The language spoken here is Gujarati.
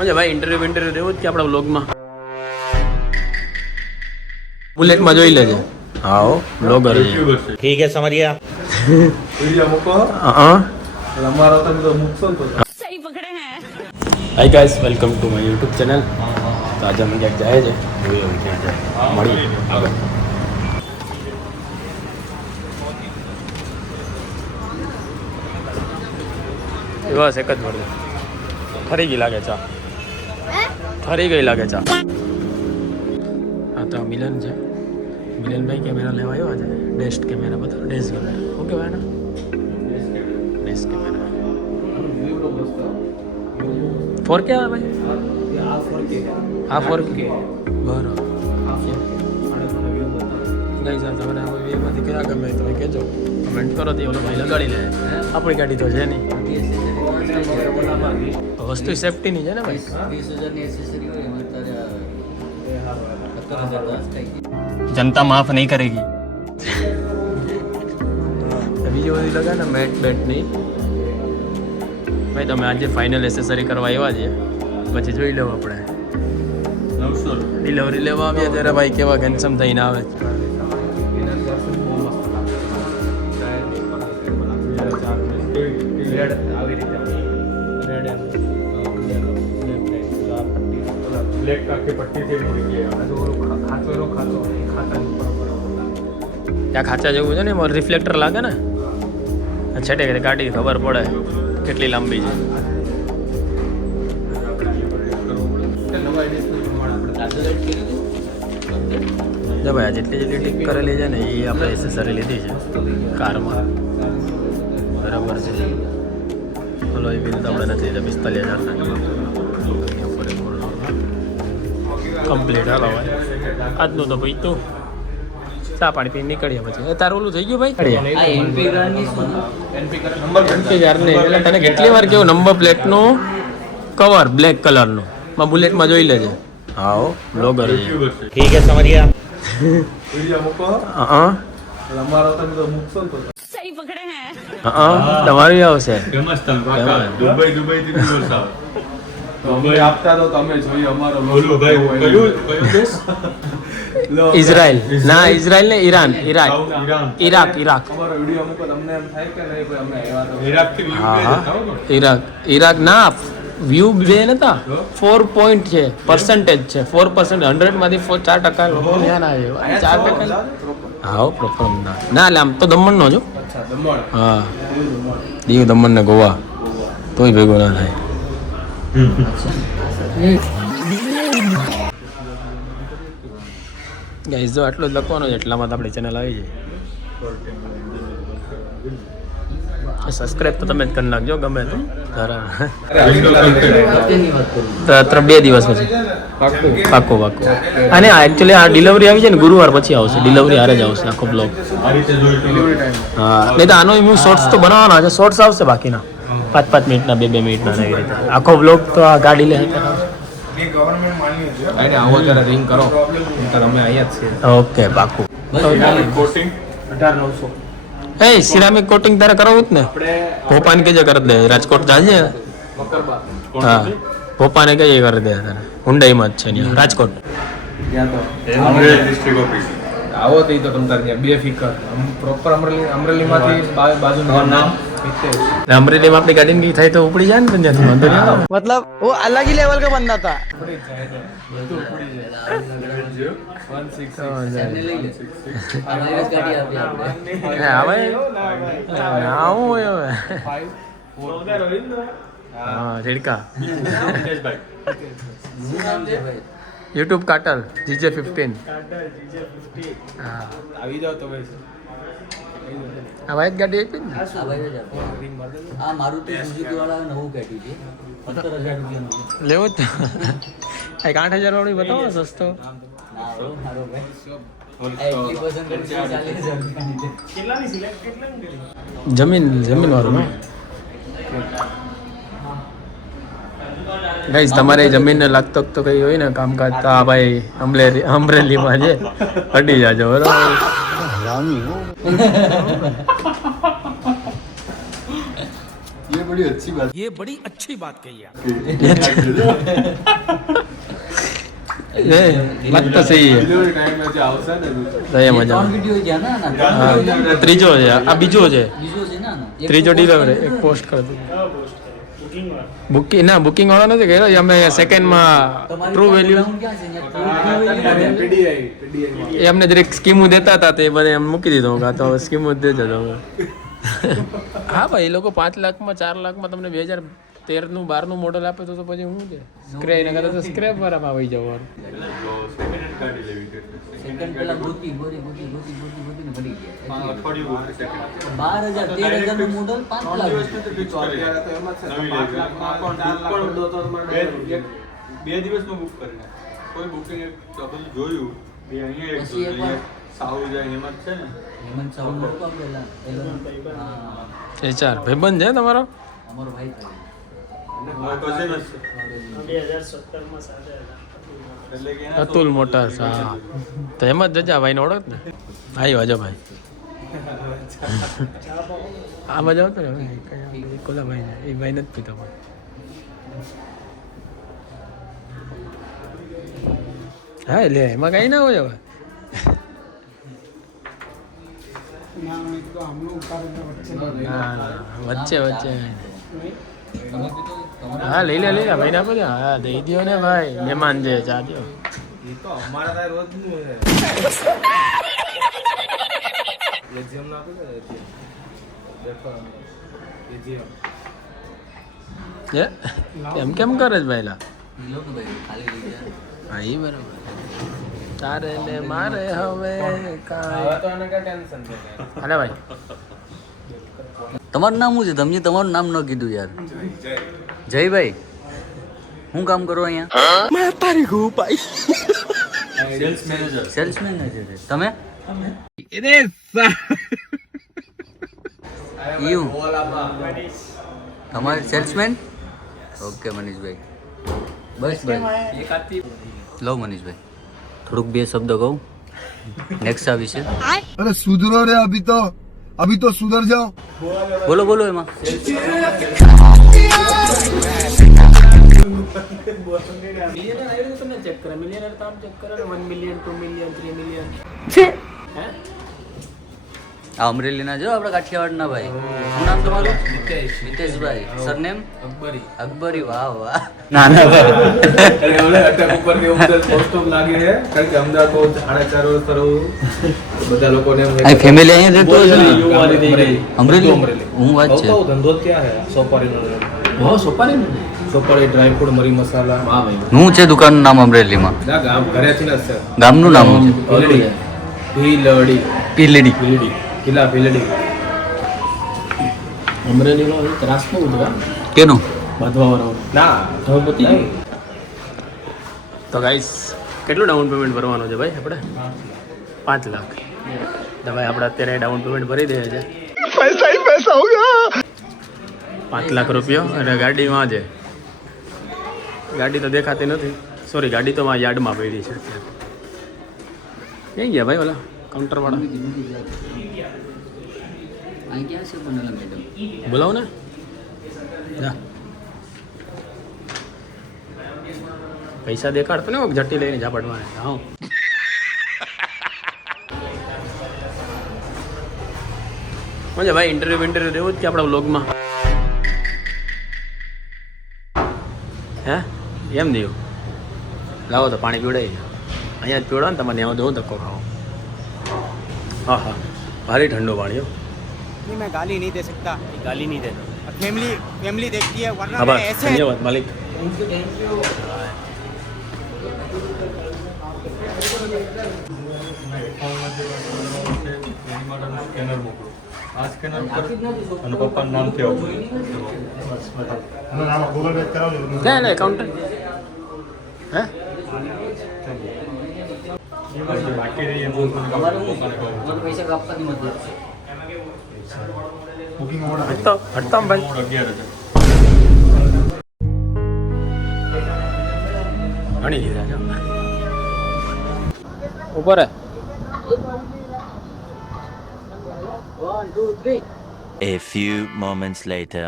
મજા ભાઈ ઇન્ટરવ્યુ દેવું જ કે આપણા વ્લોગમાં બુલેટમાં જોઈ લેજે. હા હો બ્લોગર ठीक है समझ गया વિડિયો મૂકો હા અમારો તમે તો મૂકશો ને તો सही पकड़े हैं. Hi guys welcome to my YouTube channel. તો આજે અમે ક્યાંક જાય છે જોઈએ હવે ક્યાં જાય મળીએ આગળ. બસ એક જ વડે ખરી ગઈ લાગે ચા ખરી ગઈ લાગે ચા. આ તો મિલન છે. મિલનભાઈ કેમેરા લેવા આવ્યા છે. ડેસ્ટ કેમેરા બધા ડેસ્ટ કેમેરા ઓકે ભાઈ ના ડેસ્ટ કેમેરા 4K આવે ભાઈ હા 4K બરાબર. ગઈ સર તમને એમાંથી કયા ગમે તમે કહેજો કમેન્ટ કરો તો ઓલો ભાઈ લગાડી લે. આપણી ગાડી તો છે નહીં વસ્તુ સેફ્ટીની છે ને ભાઈ. जनता माफ नहीं करेगी. બીજી બધી લગા ને મેટ બેટ નહીં ભાઈ. તમે આજે ફાઇનલ એસેસરી કરવા આવ્યા છે પછી જોઈ લેવું આપણે. ડિલિવરી લેવા આવ્યા ત્યારે ભાઈ કેવા હેન્ડસમ થઈને આવે. ત્યાં ખાચા જેવું છે ને એમાં રિફ્લેક્ટર લાગે ને છેટે ગાડી ખબર પડે કેટલી લાંબી છે. જો ભાઈ જેટલી ટીક કરેલી છે ને એ આપણે એસેસરી લીધી છે કારમાં બરાબર છે. ચલો એ બી આપણે નથી લીધા 45,000 કમ્પ્લીટ. હાલો ભાઈ આજનું તો ભાઈ તું ચા પાણી પીને નીકળીએ પછી. તારું ઓલું થઈ ગયું ભાઈ એટલે તને કેટલી વાર કેવું નંબર પ્લેટનું કવર બ્લેક કલરનું માં બુલેટમાં જોઈ લેજે. હા હો બ્લોગર ठीक है समझ गया વિડિયો મૂકો હા અમારો તમે તો મૂકશો ને તો सही पकड़े हैं. હા તમારું આવશે દુબઈ થી દિવસ આવે તમે આપતા તો તમે જોઈએ અમારો બોલો ભાઈ કયું દેશ ઇઝરાયલ ના ઇઝરાયલ ને ઈરાન ઈરાક અમારો વિડિયો મૂકો તમને એમ થાય કે નહીં ભાઈ અમે આવ્યા તો ઇરાક થી હા હા ઈરાક ના વ્યૂ બે નતા 4 પોઈન્ટ છે પર્સન્ટેજ છે 4% 100 માંથી 4% લોકો ધ્યાન આવે 4% હા પ્રોપર ના એટલે આમ તો દમણ નો જો. અચ્છા દમણ હા દીવ દમણ ને ગોવા તોય ભેગો ના થાય. ગાઈઝ જો આટલું જ લખવાનું છે એટલામાં તો આપણી ચેનલ આવી જાય. સબસ્ક્રાઇબ તો તમે જ કરી નાખજો ગમે તો જરા 2 દિવસ પછી પાકો અને એકચ્યુઅલી આ ડિલિવરી આવી છે ને ગુરુવાર પછી આવશે. ડિલિવરી હારે જ આવશે આખો બ્લોગ. હા નહીં તો આનો હું શોર્ટ્સ તો બનાવવાના છે. શોર્ટ્સ આવશે બાકીના 5 મિનિટના 2 મિનિટના એવી રીતે. આખો બ્લોગ તો આ ગાડી લે ગવર્નમેન્ટ માન્યું છે અરે આવો ત્યારે રિંગ કરો અમે અહીંયા જ છીએ. ઓકે પાકું. કોટિંગ 18,900 એ સિરામિક કોટિંગ તારે કરાવવું જ ને ભોપાને કહેજે કરી દે. રાજકોટ જાજે હા ભોપાને કહીએ કરી દે તારે. હુંડાઈમાં જ છે ત્યાં રાજકોટ. ડિસ્ટ્રિક્ટ ઓફિસ આવો તો ઈ તો તમ તાર ત્યાં બે ફિકર પ્રોપર અમરેલીમાંથી બાજુનું નામ અમરેલીમાં આપણી ગાડી ની થાય તો ઉપડી જાય ને ત્યાંથી વાંધો નહીં આવે. मतलब वो अलग ही लेवल का बंदा था. આવે આવું હોય હવે હા રેડકા યુટ્યુબ કાટલ GJ15 હા આવી જાવ તો ભાઈ આ વાઈટ ગાડી હતી ને આ મારુતિ સુઝુકી વાળા નવું કાઢ્યું છે 17,000 રૂપિયાનું. લેવો જ એક 8,000 વાળું બતાવો સસ્તો. ના હો, મારો ભાઈ 80% કરી 40,000 રૂપિયાની. જમીન વાળું ને ગાઈસ તમારે જમીનને લાગતો તો કઈ હોય ને કામકાજ તો આ ભાઈ અમરેલીમાં છે અડી જાજો બરાબર. बड़ी अच्छी बात ये बड़ी अच्छी बात कही आप વાત તો સહી છે ડિલિવરી ટાઈમ જે આવશે ને તો એ મજા ત્રણ વિડિયો ગયા ના હા ત્રીજો છે આ બીજો છે બીજો છે ના ત્રીજો ડિલિવરી એક પોસ્ટ કરી દીધું બુકિંગ ના બુકિંગ વાળો નથી કર્યો અમે સેકન્ડમાં ટ્રુ વેલ્યુ પીડીઆઈ એ અમને જરીક સ્કીમો દેતા હતા તે બધે એમ મૂકી દીધો કાં તો સ્કીમો જ દેજો તમે હા ભાઈ એ લોકો 5 લાખમાં 4 લાખમાં તમને 2013 નું 12 નું મોડલ આપે તો પછી શું છે સ્ક્રેપ એના કરતા તો સ્ક્રેપ વાળામાં આવી જવાનું સેકન્ડ પેલા ગોતી ને ભરી ગયા અઠવાડિયું 12,000 13,000 નું મોડલ 5 લાખ બે દિવસમાં બુક કરીને કોઈ બુકિંગ બધું જોયું બે અહીંયા એક પછી જોયું, અહીંયા સાઉ જાય એમાં જ છે ને હેમંત સાઉન્ડ નહોતો આપેલા હા એ ચાર ભાઈબંધ છે તમારો અમારો ભાઈ થાય મારો cousin જ છે. એટલે કે એના અતુલ મોટર્સ હા તો એમ જ જજા ભાઈને ઓળખ ને આવ્યો અજો ભાઈ આ મજા આવતો ને કોલા ભાઈ ને એ ભાઈ નથી પીતો પણ હા લે એમાં કઈ ના હોય હવે વચ્ચે વચ્ચે તમે કીધું તમારે હા લઈ લે ભાઈ ના પડે હા દઈ દો ને ભાઈ મહેમાન છે ચા દો એ તો અમારા ત્યાં રોજ નું છે એજીએમ ના આપે ને એજીએમ દેખો એજીએમ એમ કેમ કરે છે ભાઈ લા લો તો ભાઈ ખાલી લઈ જાય હા એ બરાબર તારે ને મારે હવે હવે કાંઈ તો એને કઈ ટેન્શન છે હાલે ભાઈ તમારું નામ શું છે તમે તમારું નામ ન કીધું યાર જયભાઈ હું કામ કરો અહીંયા સેલ્સ મેનેજર સેલ્સ મેનેજર છે તમે એવું તમારે સેલ્સમેન ઓકે મનીષભાઈ બસ ભાઈ લો મનીષભાઈ થોડુંક બે શબ્દ કહું નેક્સા વિશે अरे सुधरो रे अभी तो सुधर जाओ બોલો બોલો એમાં મિલિયનર આવ્યું તમને ચેક કરે મિલિયનર તો આમ ચેક કરે 1 મિલિયન 2 મિલિયન 3 મિલિયન આ અમરેલીના જો આપણા કાઠિયાવાડના ભાઈ શું નામ તમારું મિતેશભાઈ સરનેમ અકબરી વાહ વાહ ના ના ભાઈ અરે ઓલે અટક ઉપર કે ઉધર પોસ્ટ ઓફ લાગે છે કારણ કે અમદાવાદ બહુ 4.5 વર્ષ થયું બધા લોકોને એમ આ ફેમિલી અહીંયા રહેતો છે ને અમરેલી અમરેલી હું વાત છે ધંધો ક્યાં છે સોપારીનો હો સોપારી ડ્રાય ફ્રૂટ મરી મસાલા હા ભાઈ હું છે દુકાનનું નામ અમરેલીમાં ના ગામ ઘરેથી ન છે ગામનું નામ શું છે ભીલડી પીલેડી કિલ્લા ભીલડી અમરેલીનો ત્રાસ બહુ હતો કેનું બાંધવાવાળો ના ધોપતિ તો ગાઈસ કેટલું ડાઉન પેમેન્ટ ભરવાનું છે ભાઈ આપણે 5 લાખ તો ભાઈ આપણે અત્યારે ડાઉન પેમેન્ટ ભરી દઈએ છે પૈસા ही पैसा होगा 5 લાખ રૂપિયા અને ગાડીમાં છે ગાડી તો દેખાતી નથી સોરી ગાડી તો માં યાર્ડમાં પડી છે અત્યારે ક્યાં ગયા ભાઈ ઓલા કાઉન્ટર વાળા અહીં ક્યાં છે બનેલા મેડમ બોલાવો ને જા પૈસા દેખાડતો ને જટી લઈને ઝાપડમાં હા મજા ભાઈ ઇન્ટરવ્યુ દેવું જ કે આપણા વ્લોગમાં હે એમ દેવું લાવો તો પાણી પીવડાવી અહીંયા જ પીવડાવો ને તમારે ત્યાં દઉં ધક્કો ખાઓ હા હા ભારે ઠંડુ પાણી હો नहीं मैं गाली नहीं दे सकता ગાલી નહીં દેતો फैमिली देखती है वरना આભાર मैं ऐसे ધન્યવાદ માલિક સ્કેનર મોકલો આ સ્કેનર પર અને પપ્પાનું નામથી આવું ક્યાં લે કાઉન્ટર હે બાકી રહી એમ પપ્પાને કહું પૈસા કાપવાની મત હટતા ભાઈ 11,000 ઘણી લીધા છે ઉપર હે A few moments later.